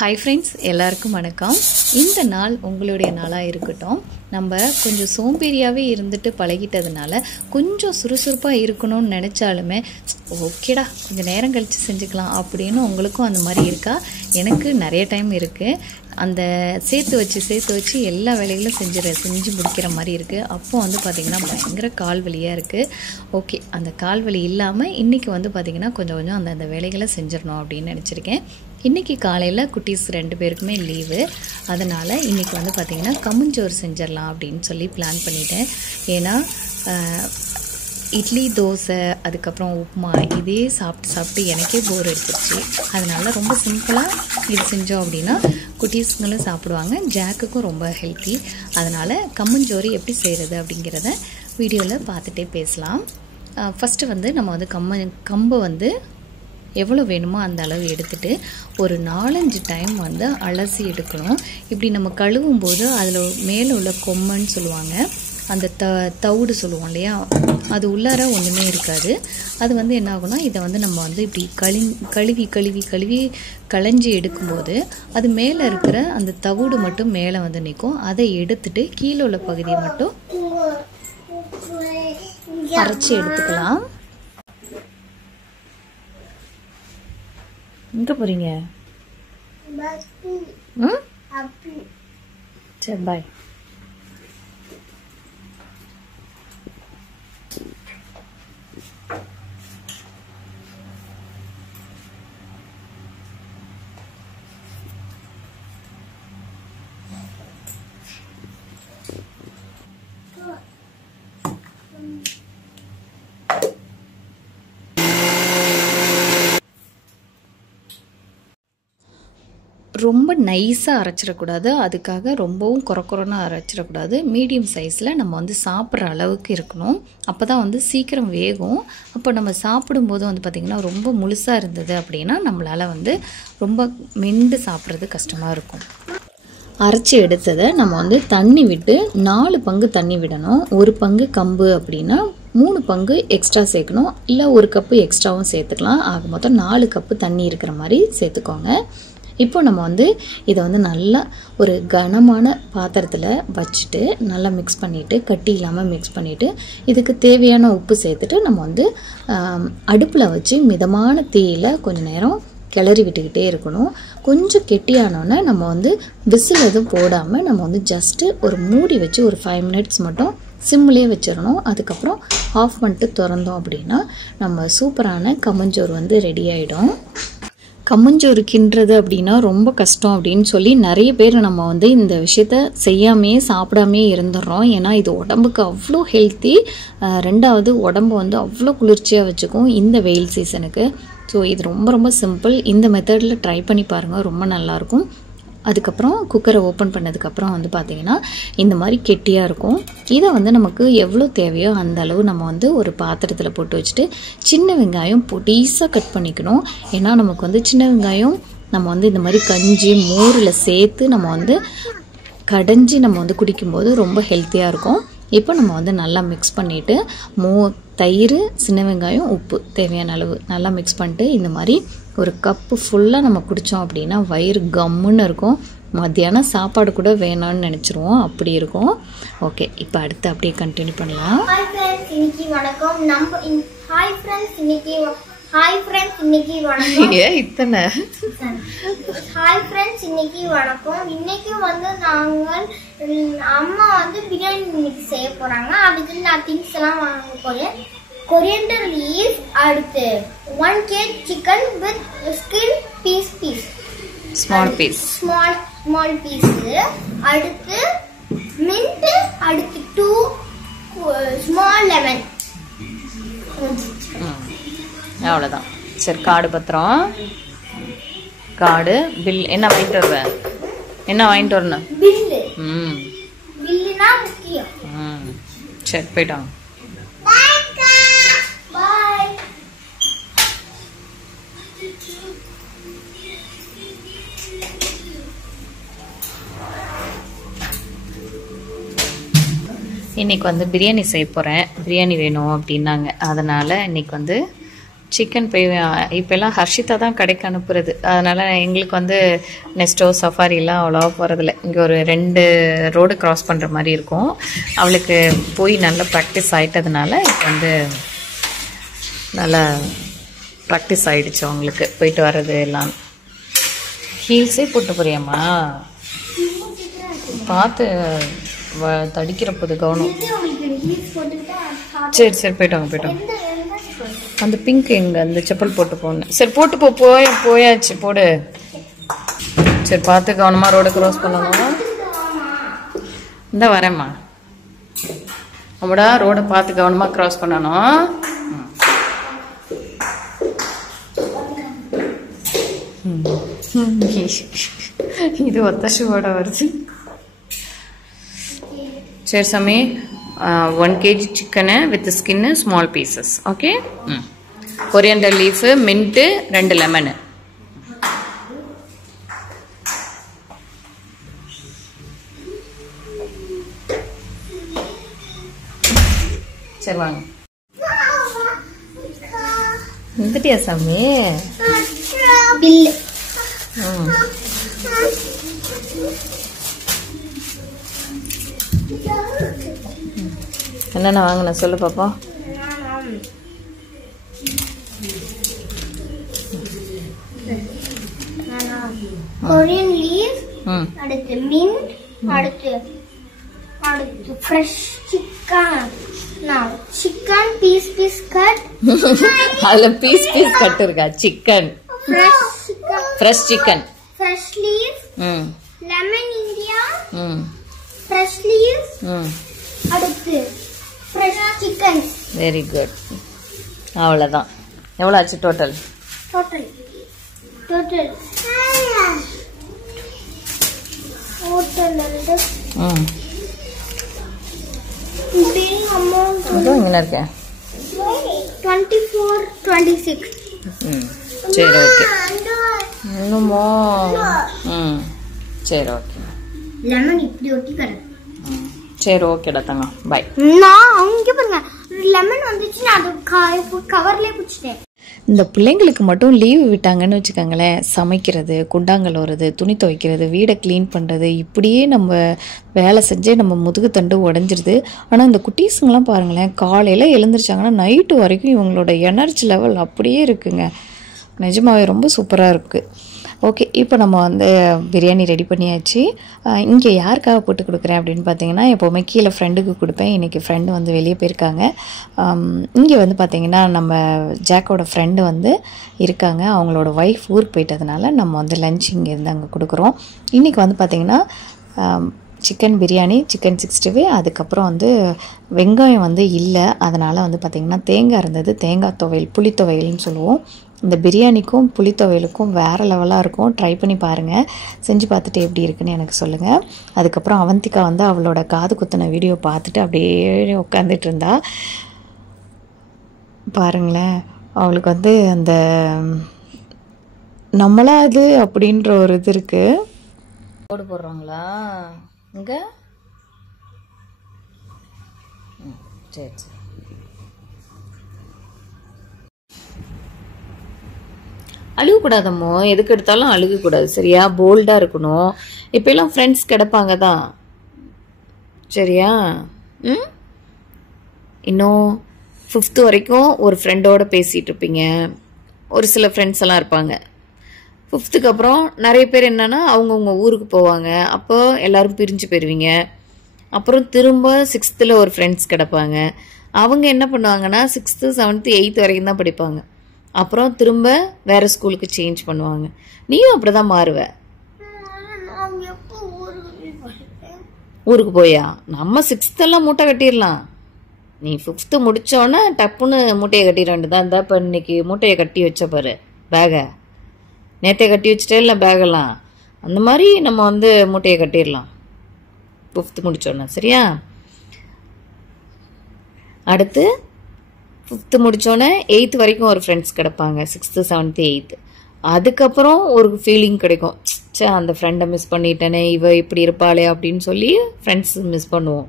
Hi friends, எல்லாருக்கும் வணக்கம். இந்த நாள் உங்களுடைய நாளா இருக்கட்டும். நம்ம கொஞ்சம் சோம்பேறியாவே இருந்துட்டு பழகிட்டதனால கொஞ்சம் சுறுசுறுப்பா இருக்கணும்னு நினைச்சாலுமே ஓகேடா கொஞ்சம் நேரம் கழிச்சு செஞ்சுக்கலாம் அப்படின்னு உங்களுக்கும் அந்த மாதிரி இருக்கா? எனக்கு நிறைய டைம் இருக்கு. அந்த சேர்த்து வச்சு எல்லா வேலைகளும் செஞ்சு முடிக்கிற மாதிரி இருக்குது. அப்போ வந்து பார்த்திங்கன்னா பயங்கர கால் வலியாக இருக்குது. ஓகே, அந்த கால் வலி இல்லாமல் இன்றைக்கி வந்து பார்த்திங்கன்னா கொஞ்சம் அந்த வேலைகளை செஞ்சிடணும் அப்படின்னு நினச்சிருக்கேன். இன்றைக்கி காலையில் குட்டீஸ் 2 பேருக்குமே லீவு. அதனால் இன்றைக்கி வந்து பார்த்திங்கன்னா கம்மஞ்சோறு செஞ்சிடலாம் அப்படின்னு சொல்லி பிளான் பண்ணிட்டேன். ஏன்னா இட்லி, தோசை, அதுக்கப்புறம் உப்புமா இதே சாப்பிட்டு எனக்கே போர் எடுத்துருச்சு. அதனால் ரொம்ப சிம்பிளாக இது செஞ்சோம் அப்படின்னா குட்டீஸுங்களும் சாப்பிடுவாங்க, ஜாக்குக்கும் ரொம்ப ஹெல்த்தி. அதனால் கம்மஞ்சோறு எப்படி செய்கிறது அப்படிங்கிறத வீடியோவில் பார்த்துட்டே பேசலாம். ஃபஸ்ட்டு வந்து நம்ம வந்து கம்பை வந்து எவ்வளோ வேணுமோ அந்த அளவு எடுத்துகிட்டு ஒரு 4-5 டைம் வந்து அலசி எடுக்கணும். இப்படி நம்ம கழுவும் போது அதில் மேலே உள்ள கொம்பன்னு சொல்லுவாங்க, அந்த தவிடு சொல்லுவோம் இல்லையா, அது உள்ளார ஒன்றுமே இருக்காது. அது வந்து என்ன ஆகும்னா இதை வந்து நம்ம வந்து இப்படி கழுவி களைஞ்சி எடுக்கும்போது அது மேலே இருக்கிற அந்த தவிடு மட்டும் மேலே வந்து நிற்கும். அதை எடுத்துட்டு கீழே உள்ள பகுதியை மட்டும் அரைச்சி எடுத்துக்கலாம். எங்கே போகிறீங்க? சரி, பாய். ரொம்ப நைஸாக அரைச்சிடக்கூடாது, அதுக்காக ரொம்பவும் குறக்குறன்னு அரைச்சிடக்கூடாது. மீடியம் சைஸில் நம்ம வந்து சாப்பிட்ற அளவுக்கு இருக்கணும். அப்போ தான் வந்து சீக்கிரம் வேகும். அப்போ நம்ம சாப்பிடும்போது வந்து பார்த்திங்கன்னா ரொம்ப முழுசாக இருந்தது அப்படின்னா நம்மளால் வந்து ரொம்ப மென்று சாப்பிட்றது கஷ்டமாக இருக்கும். அரைச்சி எடுத்ததை நம்ம வந்து தண்ணி விட்டு 4 பங்கு தண்ணி விடணும். 1 பங்கு கம்பு அப்படின்னா 3 பங்கு எக்ஸ்ட்ரா சேர்க்கணும், இல்லை 1 கப்பு எக்ஸ்ட்ராவும் சேர்த்துக்கலாம். ஆக மொத்தம் 4 கப்பு தண்ணி இருக்கிற மாதிரி சேர்த்துக்கோங்க. இப்போ நம்ம வந்து இதை வந்து நல்லா ஒரு கனமான பாத்திரத்தில் வச்சுட்டு நல்லா மிக்ஸ் பண்ணிவிட்டு, கட்டி இல்லாமல் மிக்ஸ் பண்ணிவிட்டு, இதுக்கு தேவையான உப்பு சேர்த்துட்டு நம்ம வந்து அடுப்பில் வச்சு மிதமான தீயில் கொஞ்சம் நேரம் கிளறி விட்டுக்கிட்டே இருக்கணும். கொஞ்சம் கெட்டியானோன்னே நம்ம வந்து விசில் எதுவும் போடாமல் நம்ம வந்து ஜஸ்ட்டு ஒரு மூடி வச்சு ஒரு 5 மினிட்ஸ் மட்டும் சிம்லேயே வச்சிடணும். அதுக்கப்புறம் ஆஃப் பண்ணிட்டு திறந்தோம் அப்படின்னா நம்ம சூப்பரான கம்மஞ்சோறு வந்து ரெடி ஆகிடும். கம்மஞ்சோறு கிண்டுறது அப்படின்னா ரொம்ப கஷ்டம் அப்படின்னு சொல்லி நிறைய பேர் நம்ம வந்து இந்த விஷயத்த செய்யாமையே சாப்பிடாமையே இருந்துடுறோம். ஏன்னா இது உடம்புக்கு அவ்வளோ ஹெல்த்தி. 2வது உடம்பு வந்து அவ்வளோ குளிர்ச்சியாக வச்சுக்கும் இந்த வெயில் சீசனுக்கு. ஸோ இது ரொம்ப சிம்பிள். இந்த மெத்தடில் ட்ரை பண்ணி பாருங்கள், ரொம்ப நல்லாயிருக்கும். அதுக்கப்புறம் குக்கரை ஓப்பன் பண்ணதுக்கப்புறம் வந்து பார்த்திங்கன்னா இந்த மாதிரி கெட்டியாக இருக்கும். இதை வந்து நமக்கு எவ்வளோ தேவையோ அந்த அளவு நம்ம வந்து ஒரு பாத்திரத்தில் போட்டு வச்சுட்டு சின்ன வெங்காயம் பொடிசாக கட் பண்ணிக்கணும். ஏன்னா நமக்கு வந்து சின்ன வெங்காயம் நம்ம வந்து இந்த மாதிரி கஞ்சி மோரில் சேர்த்து நம்ம வந்து கடைஞ்சி நம்ம வந்து குடிக்கும்போது ரொம்ப ஹெல்த்தியாக இருக்கும். இப்போ நம்ம வந்து நல்லா மிக்ஸ் பண்ணிவிட்டு தயிர், சின்ன வெங்காயம், உப்பு தேவையான அளவு நல்லா மிக்ஸ் பண்ணிட்டு இந்த மாதிரி ஒரு கப்பு ஃபுல்லாக நம்ம குடித்தோம் அப்படின்னா வயிறு கம்முன்னு இருக்கும். மத்தியானம் சாப்பாடு கூட வேணான்னு நினச்சிருவோம், அப்படி இருக்கும். ஓகே, இப்போ அடுத்து அப்படியே கண்டினியூ பண்ணலாம். ஹாய் ஃப்ரெண்ட்ஸ், இன்னைக்கு வணக்கம். ஹாய் ஃப்ரெண்ட்ஸ், இன்னைக்கு வணக்கம். இத்தனை ஹாய் ஃப்ரெண்ட்ஸ், இன்னைக்கு வணக்கம். இன்னைக்கு வந்து நாங்கள் அம்மா வந்து பிரியாணி இன்னைக்கு செய்ய போறாங்க. அதுக்கு நான் திங்ஸ் எல்லாம் வாங்க போறேன். கொரியண்டர் லீவ்ஸ், அடுத்து 1 kg chicken with skin piece small piece, small piece, அடுத்து mint, அடுத்து 2 small lemon. அவ்வளோதான். சரி, கார்டு பத்திரம், கார்டு, பில். என்ன வாங்கிட்டு வருவேன்? என்ன வாங்கிட்டு வரணும்? பில்லு. பில்லுனா முக்கியம். சரி, போயிட்டாங்க. பாய். இன்றைக்கி வந்து பிரியாணி செய்ய போகிறேன். பிரியாணி வேணும் அப்படின்னாங்க. அதனால் இன்றைக்கி வந்து சிக்கன் போய் இப்போல்லாம் ஹர்ஷிதா தான் கடைக்கு அனுப்புறது. அதனால் எங்களுக்கு வந்து நெஸ்டோ சஃபாரிலாம் அவ்வளோவா போகிறதில்ல. இங்கே ஒரு 2 ரோடு க்ராஸ் பண்ணுற மாதிரி இருக்கும். அவளுக்கு போய் நல்லா ப்ராக்டிஸ் ஆகிட்டதுனால இப்போ வந்து நல்லா ப்ராக்டிஸ் ஆகிடுச்சு அவங்களுக்கு போயிட்டு வர்றது எல்லாம். ஹீல்ஸே போட்டு போறியாம்மா? பார்த்து தடிக்கிற போது கவனம். சரி சரி போயிட்டாங்க. அந்த பிங்க் எங்க அந்த செப்பல் போட்டு போனேன். சரி போட்டு போயாச்சு போடு. சரி பார்த்து கவனமாக ரோடு க்ராஸ் பண்ணணும். இந்த வரேம்மா. அப்படியா ரோடை பார்த்து கவனமாக க்ராஸ் பண்ணணும். இது ஒத்த ஷூவோட வருது. சரி சாமி 1 kg chicken with skin small pieces. Okay. Coriander leaf, mint, 2 lemon. சரி வாங்க. வந்துட்டியா சாமி? பில் என்னென்ன வாங்கின சொல்லு பாப்பா. கொரியன் லீஃப், அடுத்து மின்ட், அடுத்து ஃப்ரெஷ் சிக்கன் பீஸ் கட். அதுல பீஸ் கட் இருக்கா? Chicken fresh chicken, fresh leaf, lemon India, fresh leaf, அடுத்து ஃப்ரெஷ் சிக்கன். Very good. அவ்வளோதான். எவ்வளோ ஆச்சு டோட்டல்? அதுவும் இங்கே இருக்கேன். 24-26. சரி ஓகே. இன்னுமோ சரி ஓகே. லெமன் இப்படி ஒட்டி கிடக்கு. சரி ஓகேடா தங்க பை. நான் அங்கே பாருங்க லெமன் வந்துச்சு. நான் அது கவர்லேயே பிடிச்சிட்டேன். இந்த பிள்ளைங்களுக்கு மட்டும் லீவு விட்டாங்கன்னு வச்சுக்கோங்களேன், சமைக்கிறது, குண்டாங்கல் ஓடுறது, துணி துவைக்கிறது, வீடை க்ளீன் பண்ணுறது, இப்படியே நம்ம வேலை செஞ்சே நம்ம முதுகு தண்டு உடஞ்சிருது. ஆனால் இந்த குட்டீஸுங்கெலாம் பாருங்களேன், காலையில் எழுந்திரிச்சாங்கன்னா நைட்டு வரைக்கும் இவங்களோட எனர்ஜி லெவல் அப்படியே இருக்குங்க. நிஜமாவே ரொம்ப சூப்பராக இருக்குது. ஓகே, இப்போ நம்ம வந்து பிரியாணி ரெடி பண்ணியாச்சு. இங்கே யாருக்காக போட்டு கொடுக்குறேன் அப்படின்னு பார்த்தீங்கன்னா, எப்போவுமே கீழே ஃப்ரெண்டுக்கு கொடுப்பேன். இன்றைக்கி ஃப்ரெண்டு வந்து வெளியே போயிருக்காங்க. இங்கே வந்து பார்த்திங்கன்னா நம்ம ஜாக்கோட ஃப்ரெண்டு வந்து இருக்காங்க. அவங்களோட ஒய்ஃப் ஊருக்கு போயிட்டதுனால நம்ம வந்து லஞ்ச் இங்கேருந்து அங்கே கொடுக்குறோம். இன்றைக்கி வந்து பார்த்திங்கன்னா சிக்கன் பிரியாணி, சிக்கன் 65, அதுக்கப்புறம் வந்து வெங்காயம் வந்து இல்லை. அதனால் வந்து பார்த்திங்கன்னா தேங்காய் இருந்தது. தேங்காய் துவையல், புளி துவையல்னு சொல்லுவோம். இந்த பிரியாணிக்கும் புளி துவையலுக்கும் வேறு லெவலாக இருக்கும். ட்ரை பண்ணி பாருங்கள். செஞ்சு பார்த்துட்டு எப்படி இருக்குன்னு எனக்கு சொல்லுங்கள். அதுக்கப்புறம் அவந்திகா வந்து அவளோட காது குத்தின வீடியோ பார்த்துட்டு அப்படியே உட்காந்துட்டு இருந்தா. பாருங்களேன், அவளுக்கு வந்து அந்த நம்மளா அது அப்படின்ற ஒரு இது இருக்குது. போடு போடுறாங்களா இங்கே? சரி சரி. அழுகக்கூடாதம்மோ, எதுக்கு எடுத்தாலும் அழுகக்கூடாது சரியா? போல்டாக இருக்கணும். இப்போலாம் ஃப்ரெண்ட்ஸ் கிடப்பாங்க தான் சரியா? இன்னும் 5th வரைக்கும் ஒரு ஃப்ரெண்டோட பேசிகிட்டு இருப்பீங்க. ஒரு சில ஃப்ரெண்ட்ஸ் எல்லாம் இருப்பாங்க. 5th அப்புறம் நிறைய பேர் என்னன்னா அவங்கவுங்க ஊருக்கு போவாங்க. அப்போ எல்லாரும் பிரிஞ்சு போயிடுவீங்க. அப்புறம் திரும்ப 6th ஒரு ஃப்ரெண்ட்ஸ் கிடப்பாங்க. அவங்க என்ன பண்ணுவாங்கன்னா 6th 7th 8th வரைக்கும் தான் படிப்பாங்க. அப்புறம் திரும்ப வேறு ஸ்கூலுக்கு சேஞ்ச் பண்ணுவாங்க. நீயும் அப்படி தான் மாறுவ. ஊருக்கு போயா? நம்ம 6th மூட்டை கட்டிடலாம். நீ 5th முடித்தோன்னே டப்புன்னு மூட்டையை கட்டிட வேண்டியதான். இருந்தால் இப்போ இன்னைக்கு மூட்டையை கட்டி வச்ச பாரு, பேகை நேற்றைய கட்டி வச்சுட்டே இல்லை பேகெல்லாம். அந்த மாதிரி நம்ம வந்து மூட்டையை கட்டிடலாம் 5th முடித்தோன்னே சரியா? அடுத்து 5th முடித்தோன்னே 8th வரைக்கும் ஒரு ஃப்ரெண்ட்ஸ் கிடப்பாங்க. 6th 7th 8th. அதுக்கப்புறம் ஒரு ஃபீலிங் கிடைக்கும், சே அந்த ஃப்ரெண்டை மிஸ் பண்ணிட்டேனே, இவ இப்படி இருப்பாளே அப்படின்னு சொல்லி ஃப்ரெண்ட்ஸ் மிஸ் பண்ணுவோம்.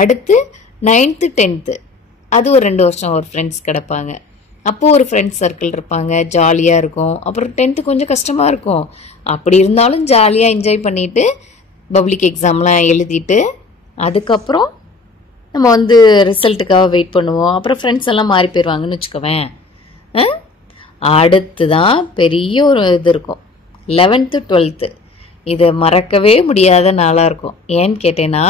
அடுத்து 9th 10th அது ஒரு 2 வருஷம் ஒரு ஃப்ரெண்ட்ஸ் கிடப்பாங்க. அப்போது ஒரு ஃப்ரெண்ட்ஸ் சர்க்கிள் இருப்பாங்க, ஜாலியாக இருக்கும். அப்புறம் 10th கொஞ்சம் கஷ்டமாக இருக்கும். அப்படி இருந்தாலும் ஜாலியாக என்ஜாய் பண்ணிவிட்டு பப்ளிக் எக்ஸாம்லாம் எழுதிட்டு அதுக்கப்புறம் நம்ம வந்து ரிசல்ட்டுக்காக வெயிட் பண்ணுவோம். அப்புறம் ஃப்ரெண்ட்ஸ் எல்லாம் மாறி போயிடுவாங்கன்னு வச்சுக்கோவேன். அடுத்து தான் பெரிய ஒரு இது இருக்கும், 11th 12th. இதை மறக்கவே முடியாத நாளாக இருக்கும். ஏன்னு கேட்டேன்னா,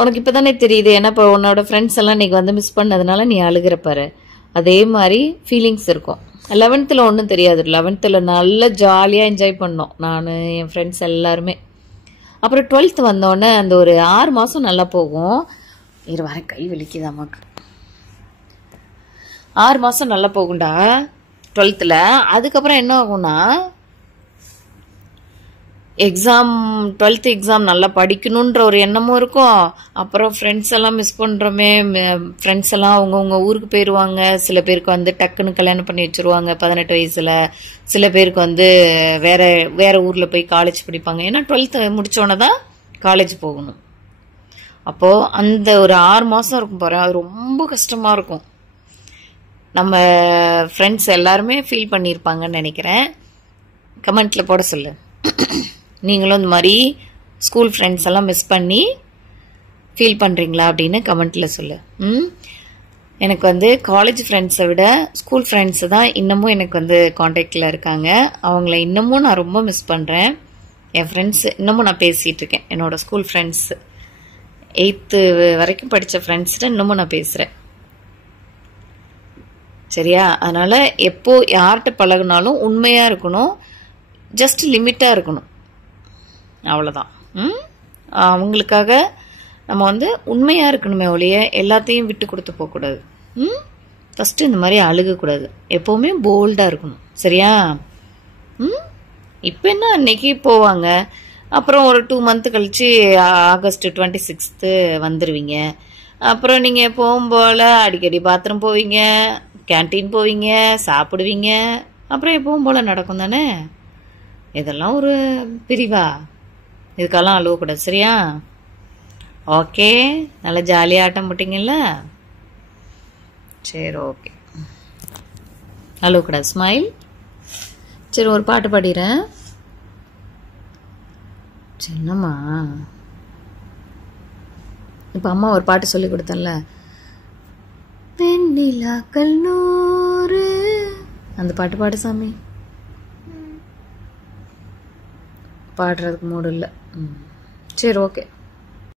உனக்கு இப்போ தானே தெரியுது, ஏன்னா இப்போ உன்னோட ஃப்ரெண்ட்ஸ் எல்லாம் இன்றைக்கி வந்து மிஸ் பண்ணதுனால நீ அழுகிறப்பாரு. அதே மாதிரி ஃபீலிங்ஸ் இருக்கும். 11th ஒன்றும் தெரியாது. 11th நல்லா ஜாலியாக என்ஜாய் பண்ணோம், நான் என் ஃப்ரெண்ட்ஸ் எல்லாருமே. அப்புறம் 12th வந்தோடனே அந்த ஒரு 6 மாதம் நல்லா போகும். இது வர கை வலிக்குது அம்மாக்கு. 6 மாதம் நல்லா போகும்டா 12th. அதுக்கப்புறம் என்ன ஆகும்னா, எக்ஸாம் 12th எக்ஸாம் நல்லா படிக்கணுன்ற ஒரு எண்ணமும் இருக்கும். அப்புறம் ஃப்ரெண்ட்ஸ் எல்லாம் மிஸ் பண்ணுறோமே, ஃப்ரெண்ட்ஸ் எல்லாம் அவங்கவுங்க ஊருக்கு போயிடுவாங்க. சில பேருக்கு வந்து டக்குன்னு கல்யாணம் பண்ணி வச்சுருவாங்க 18 வயசில். சில பேருக்கு வந்து வேற ஊரில் போய் காலேஜ் படிப்பாங்க. ஏன்னா 12th முடித்தோன்னே தான் காலேஜ் போகணும். அப்போது அந்த ஒரு 6 மாதம் இருக்கும் பாரு, அது ரொம்ப கஷ்டமாக இருக்கும். நம்ம ஃப்ரெண்ட்ஸ் எல்லாருமே ஃபீல் பண்ணியிருப்பாங்கன்னு நினைக்கிறேன். கமெண்ட்டில் போட சொல்லு. நீங்களும் இந்த மாதிரி ஸ்கூல் ஃப்ரெண்ட்ஸ் எல்லாம் மிஸ் பண்ணி ஃபீல் பண்ணுறீங்களா அப்படின்னு கமெண்ட்டில் சொல்லு. எனக்கு வந்து காலேஜ் ஃப்ரெண்ட்ஸை விட ஸ்கூல் ஃப்ரெண்ட்ஸு தான் இன்னமும் எனக்கு வந்து காண்டாக்டில் இருக்காங்க. அவங்கள இன்னமும் நான் ரொம்ப மிஸ் பண்ணுறேன். என் ஃப்ரெண்ட்ஸ் இன்னமும் நான் பேசிகிட்டு இருக்கேன். என்னோடய ஸ்கூல் ஃப்ரெண்ட்ஸ் 8th வரைக்கும் படித்த ஃப்ரெண்ட்ஸ்கிட்ட இன்னமும் நான் பேசுகிறேன். சரியா? அதனால் எப்போ யார்கிட்ட பழகுனாலும் உண்மையாக இருக்கணும், ஜஸ்ட் லிமிட்டாக இருக்கணும், அவ்வளோதான். அவங்களுக்காக நம்ம வந்து உண்மையாக இருக்கணுமே ஒழிய எல்லாத்தையும் விட்டு கொடுத்து போகக்கூடாது. ஃபஸ்ட்டு இந்த மாதிரி அழுகக்கூடாது, எப்போவுமே போல்டாக இருக்கணும். சரியா? இப்போ என்ன அன்னைக்கு போவாங்க, அப்புறம் ஒரு 2 month கழிச்சு ஆகஸ்ட் 26th வந்துடுவீங்க. அப்புறம் நீங்கள் போகும்போல் அடிக்கடி பாத்ரூம் போவீங்க, கேன்டீன் போவீங்க, சாப்பிடுவீங்க. அப்புறம் எப்பவும் போல் நடக்கும் தானே. இதெல்லாம் ஒரு பிரிவா? இதுக்கெல்லாம் அழுவக்கூடாது. சரியா? ஓகே, நல்லா ஜாலியாக ஆட்டம் போட்டிங்கல்ல? சரி, ஓகே, அழுவக்கூடாது, ஸ்மைல். சரி, ஒரு பாட்டு பாடிறேன். சின்னம்மா, இப்போ அம்மா ஒரு பாட்டு சொல்லி கொடுத்தேன்ல, வெண்ணிலாக்கள் 100, அந்த பாட்டு பாடு சாமி. பாடுறதுக்கு மூடு இல்லை. சரி, ஓகே.